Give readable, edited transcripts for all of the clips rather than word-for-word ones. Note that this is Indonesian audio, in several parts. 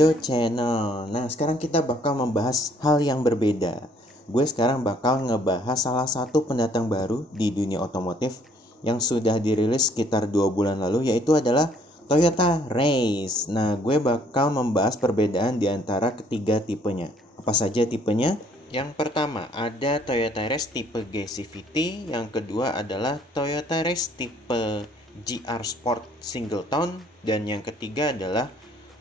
Indo Channel. Nah, sekarang kita bakal membahas hal yang berbeda. Gue sekarang bakal ngebahas salah satu pendatang baru di dunia otomotif yang sudah dirilis sekitar 2 bulan lalu, yaitu adalah Toyota Race. Nah, gue bakal membahas perbedaan di antara ketiga tipenya. Apa saja tipenya? Yang pertama, ada Toyota Race tipe G CVT. Yang kedua adalah Toyota Race tipe GR Sport Singleton. Dan yang ketiga adalah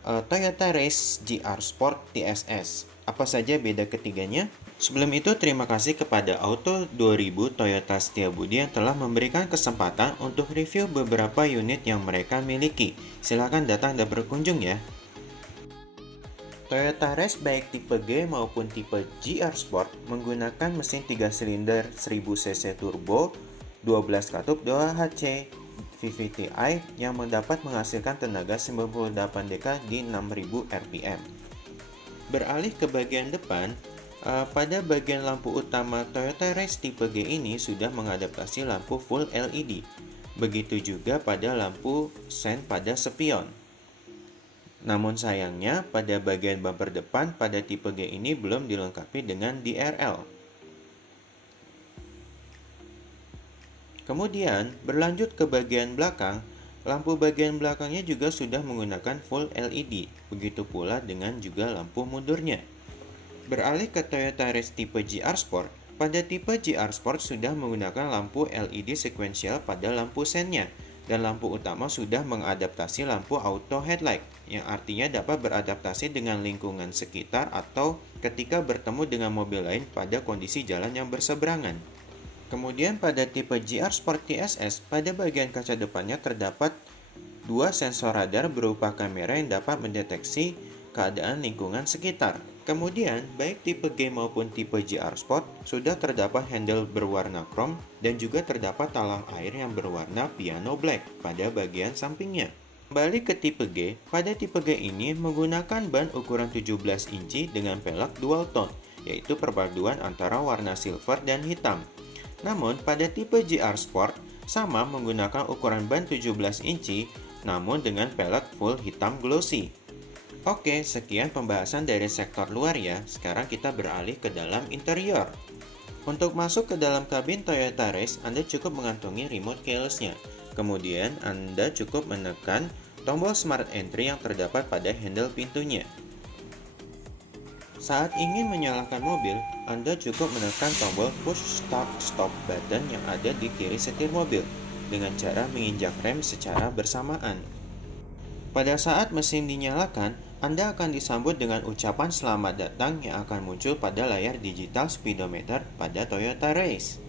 Toyota Race GR Sport TSS. Apa saja beda ketiganya? Sebelum itu, terima kasih kepada Auto 2000 Toyota Setiabudi yang telah memberikan kesempatan untuk review beberapa unit yang mereka miliki. Silahkan datang dan berkunjung ya. Toyota Race baik tipe G maupun tipe GR Sport menggunakan mesin 3 silinder 1000cc turbo, 12 katup 2HC VVT-i yang dapat menghasilkan tenaga 98 dk di 6000 rpm. Beralih ke bagian depan, pada bagian lampu utama Toyota Race tipe G ini sudah mengadaptasi lampu full LED. Begitu juga pada lampu sen pada spion. Namun sayangnya, pada bagian bumper depan pada tipe G ini belum dilengkapi dengan DRL. Kemudian, berlanjut ke bagian belakang, lampu bagian belakangnya juga sudah menggunakan full LED. Begitu pula dengan juga lampu mundurnya. Beralih ke Toyota Race tipe GR Sport, pada tipe GR Sport sudah menggunakan lampu LED sequential pada lampu sennya, dan lampu utama sudah mengadaptasi lampu auto headlight, yang artinya dapat beradaptasi dengan lingkungan sekitar atau ketika bertemu dengan mobil lain pada kondisi jalan yang berseberangan. Kemudian pada tipe GR Sport TSS, pada bagian kaca depannya terdapat 2 sensor radar berupa kamera yang dapat mendeteksi keadaan lingkungan sekitar. Kemudian, baik tipe G maupun tipe GR Sport sudah terdapat handle berwarna chrome dan juga terdapat talang air yang berwarna piano black pada bagian sampingnya. Kembali ke tipe G, pada tipe G ini menggunakan ban ukuran 17 inci dengan pelek dual tone, yaitu perpaduan antara warna silver dan hitam. Namun, pada tipe GR Sport sama menggunakan ukuran ban 17 inci namun dengan pelek full hitam glossy. Oke, sekian pembahasan dari sektor luar ya. Sekarang kita beralih ke dalam interior. Untuk masuk ke dalam kabin Toyota Race, Anda cukup mengantongi remote keyless-nya. Kemudian, Anda cukup menekan tombol Smart Entry yang terdapat pada handle pintunya. Saat ingin menyalakan mobil, Anda cukup menekan tombol Push Start Stop button yang ada di kiri setir mobil dengan cara menginjak rem secara bersamaan. Pada saat mesin dinyalakan, Anda akan disambut dengan ucapan selamat datang yang akan muncul pada layar digital speedometer pada Toyota Race.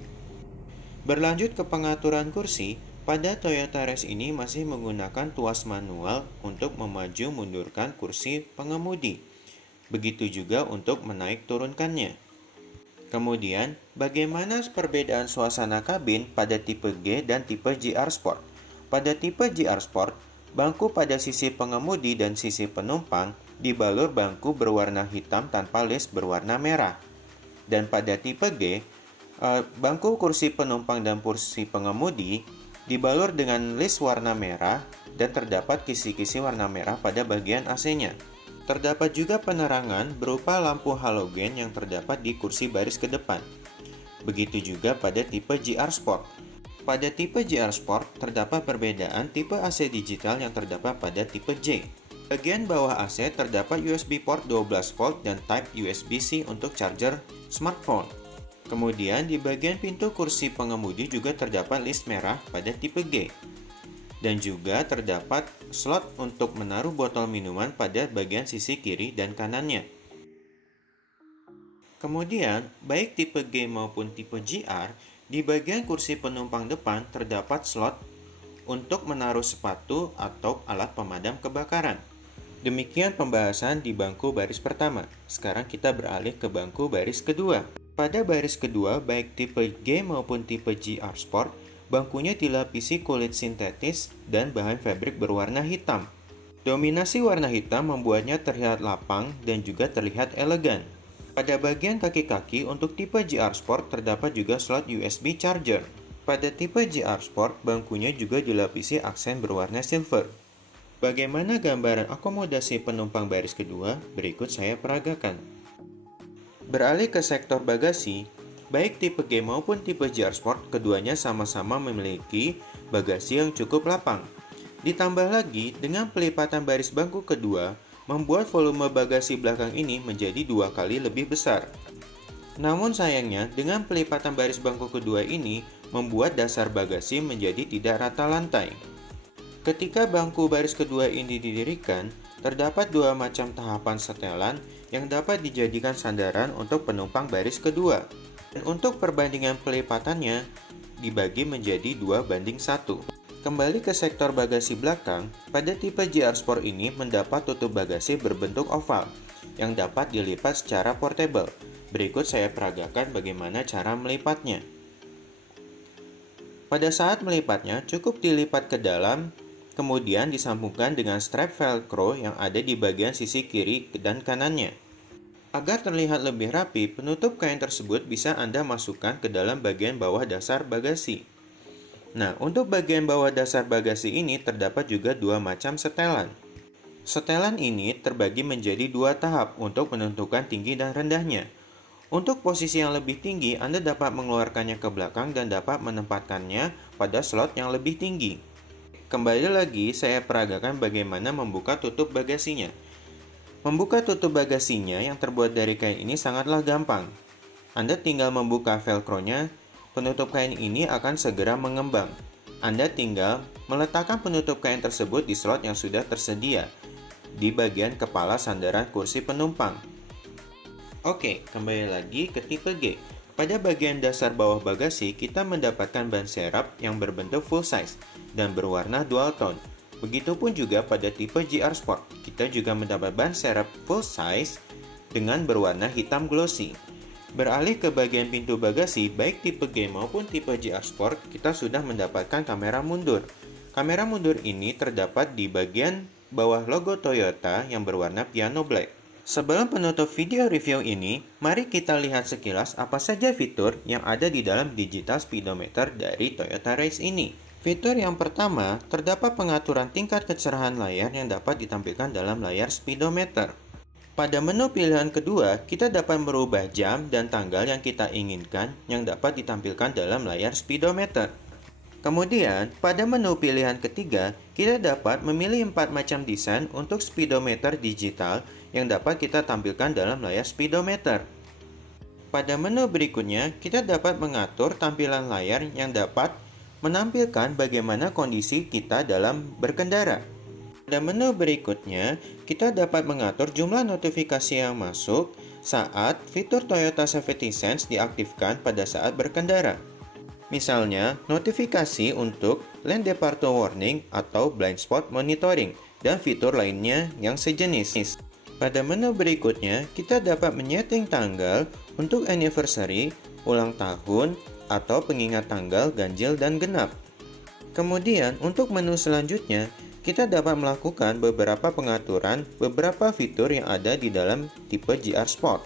Berlanjut ke pengaturan kursi, pada Toyota Race ini masih menggunakan tuas manual untuk memaju mundurkan kursi pengemudi. Begitu juga untuk menaik turunkannya. Kemudian, bagaimana perbedaan suasana kabin pada tipe G dan tipe GR Sport? Pada tipe GR Sport, bangku pada sisi pengemudi dan sisi penumpang dibalur bangku berwarna hitam tanpa list berwarna merah. Dan pada tipe G, bangku kursi penumpang dan kursi pengemudi dibalur dengan list warna merah dan terdapat kisi-kisi warna merah pada bagian AC-nya. Terdapat juga penerangan berupa lampu halogen yang terdapat di kursi baris ke depan. Begitu juga pada tipe GR Sport. Pada tipe GR Sport, terdapat perbedaan tipe AC digital yang terdapat pada tipe J. Bagian bawah AC terdapat USB port 12 volt dan Type USB-C untuk charger smartphone. Kemudian di bagian pintu kursi pengemudi juga terdapat list merah pada tipe G. Dan juga terdapat slot untuk menaruh botol minuman pada bagian sisi kiri dan kanannya. Kemudian, baik tipe G maupun tipe GR, di bagian kursi penumpang depan terdapat slot untuk menaruh sepatu atau alat pemadam kebakaran. Demikian pembahasan di bangku baris pertama. Sekarang kita beralih ke bangku baris kedua. Pada baris kedua, baik tipe G maupun tipe GR Sport, bangkunya dilapisi kulit sintetis dan bahan fabrik berwarna hitam. Dominasi warna hitam membuatnya terlihat lapang dan juga terlihat elegan. Pada bagian kaki-kaki untuk tipe GR Sport terdapat juga slot USB charger. Pada tipe GR Sport, bangkunya juga dilapisi aksen berwarna silver. Bagaimana gambaran akomodasi penumpang baris kedua? Berikut saya peragakan. Beralih ke sektor bagasi, baik tipe G maupun tipe GR Sport, keduanya sama-sama memiliki bagasi yang cukup lapang. Ditambah lagi, dengan pelipatan baris bangku kedua, membuat volume bagasi belakang ini menjadi 2 kali lebih besar. Namun sayangnya, dengan pelipatan baris bangku kedua ini, membuat dasar bagasi menjadi tidak rata lantai. Ketika bangku baris kedua ini didirikan, terdapat 2 macam tahapan setelan yang dapat dijadikan sandaran untuk penumpang baris kedua. Dan untuk perbandingan pelipatannya, dibagi menjadi 2:1. Kembali ke sektor bagasi belakang, pada tipe GR Sport ini mendapat tutup bagasi berbentuk oval, yang dapat dilipat secara portable. Berikut saya peragakan bagaimana cara melipatnya. Pada saat melipatnya, cukup dilipat ke dalam, kemudian disambungkan dengan strap velcro yang ada di bagian sisi kiri dan kanannya. Agar terlihat lebih rapi, penutup kain tersebut bisa Anda masukkan ke dalam bagian bawah dasar bagasi. Nah, untuk bagian bawah dasar bagasi ini terdapat juga 2 macam setelan. Setelan ini terbagi menjadi 2 tahap untuk menentukan tinggi dan rendahnya. Untuk posisi yang lebih tinggi, Anda dapat mengeluarkannya ke belakang dan dapat menempatkannya pada slot yang lebih tinggi. Kembali lagi, saya peragakan bagaimana membuka tutup bagasinya. Membuka tutup bagasinya yang terbuat dari kain ini sangatlah gampang. Anda tinggal membuka velcro-nya, penutup kain ini akan segera mengembang. Anda tinggal meletakkan penutup kain tersebut di slot yang sudah tersedia, di bagian kepala sandaran kursi penumpang. Oke, kembali lagi ke tipe G. Pada bagian dasar bawah bagasi, kita mendapatkan ban serep yang berbentuk full size dan berwarna dual tone. Begitupun juga pada tipe GR Sport, kita juga mendapat ban serep full size dengan berwarna hitam glossy. Beralih ke bagian pintu bagasi, baik tipe G maupun tipe GR Sport, kita sudah mendapatkan kamera mundur. Kamera mundur ini terdapat di bagian bawah logo Toyota yang berwarna piano black. Sebelum penutup video review ini, mari kita lihat sekilas apa saja fitur yang ada di dalam digital speedometer dari Toyota Race ini. Fitur yang pertama, terdapat pengaturan tingkat kecerahan layar yang dapat ditampilkan dalam layar speedometer. Pada menu pilihan kedua, kita dapat merubah jam dan tanggal yang kita inginkan yang dapat ditampilkan dalam layar speedometer. Kemudian, pada menu pilihan ketiga, kita dapat memilih 4 macam desain untuk speedometer digital yang dapat kita tampilkan dalam layar speedometer. Pada menu berikutnya, kita dapat mengatur tampilan layar yang dapat menampilkan bagaimana kondisi kita dalam berkendara. Pada menu berikutnya, kita dapat mengatur jumlah notifikasi yang masuk saat fitur Toyota Safety Sense diaktifkan pada saat berkendara. Misalnya, notifikasi untuk lane departure warning atau blind spot monitoring dan fitur lainnya yang sejenis. Pada menu berikutnya, kita dapat menyeting tanggal untuk anniversary, ulang tahun, atau pengingat tanggal ganjil dan genap. Kemudian, untuk menu selanjutnya, kita dapat melakukan beberapa pengaturan beberapa fitur yang ada di dalam tipe GR Sport.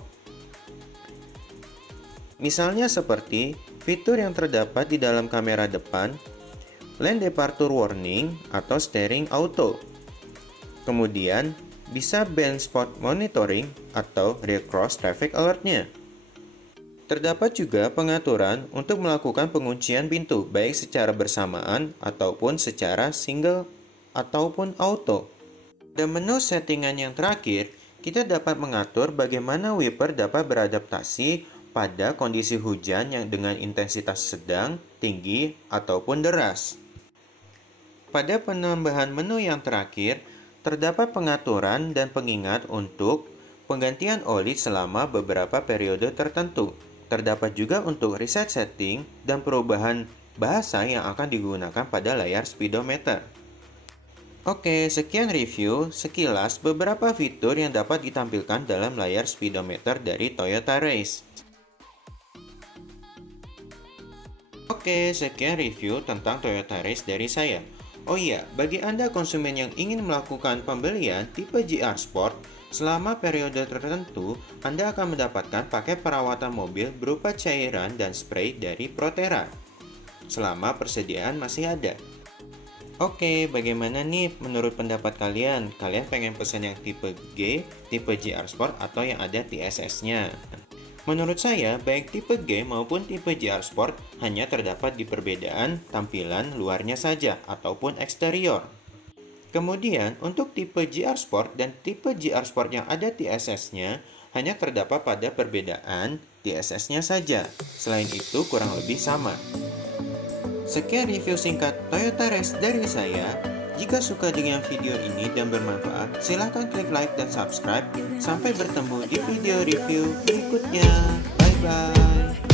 Misalnya seperti fitur yang terdapat di dalam kamera depan, lane departure warning atau steering auto. Kemudian, bisa blind spot monitoring atau rear cross traffic alert-nya. Terdapat juga pengaturan untuk melakukan penguncian pintu baik secara bersamaan ataupun secara single ataupun auto. Pada menu settingan yang terakhir, kita dapat mengatur bagaimana wiper dapat beradaptasi pada kondisi hujan yang dengan intensitas sedang, tinggi, ataupun deras. Pada penambahan menu yang terakhir, terdapat pengaturan dan pengingat untuk penggantian oli selama beberapa periode tertentu. Terdapat juga untuk reset setting dan perubahan bahasa yang akan digunakan pada layar speedometer. Oke, sekian review sekilas beberapa fitur yang dapat ditampilkan dalam layar speedometer dari Toyota Race. Oke, sekian review tentang Toyota Race dari saya. Oh iya, bagi Anda konsumen yang ingin melakukan pembelian tipe GR Sport, selama periode tertentu, Anda akan mendapatkan paket perawatan mobil berupa cairan dan spray dari Proterra, selama persediaan masih ada. Oke, bagaimana nih menurut pendapat kalian? Kalian pengen pesan yang tipe G, tipe GR Sport, atau yang ada TSS-nya? Menurut saya, baik tipe G maupun tipe GR Sport hanya terdapat di perbedaan tampilan luarnya saja ataupun eksterior. Kemudian, untuk tipe GR Sport dan tipe GR Sport yang ada TSS-nya hanya terdapat pada perbedaan TSS-nya saja. Selain itu, kurang lebih sama. Sekian review singkat Toyota Race dari saya. Jika suka dengan video ini dan bermanfaat, silahkan klik like dan subscribe. Sampai bertemu di video review berikutnya. Bye-bye.